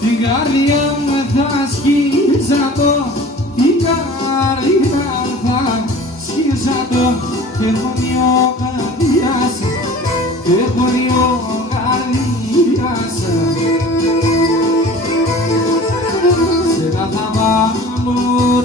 Την καρδιά μου θα σκίζα το, την καρδιά θα σκίζα το και χωριό καρδιάς, και χωριό καρδιάς. Σε θα βάλω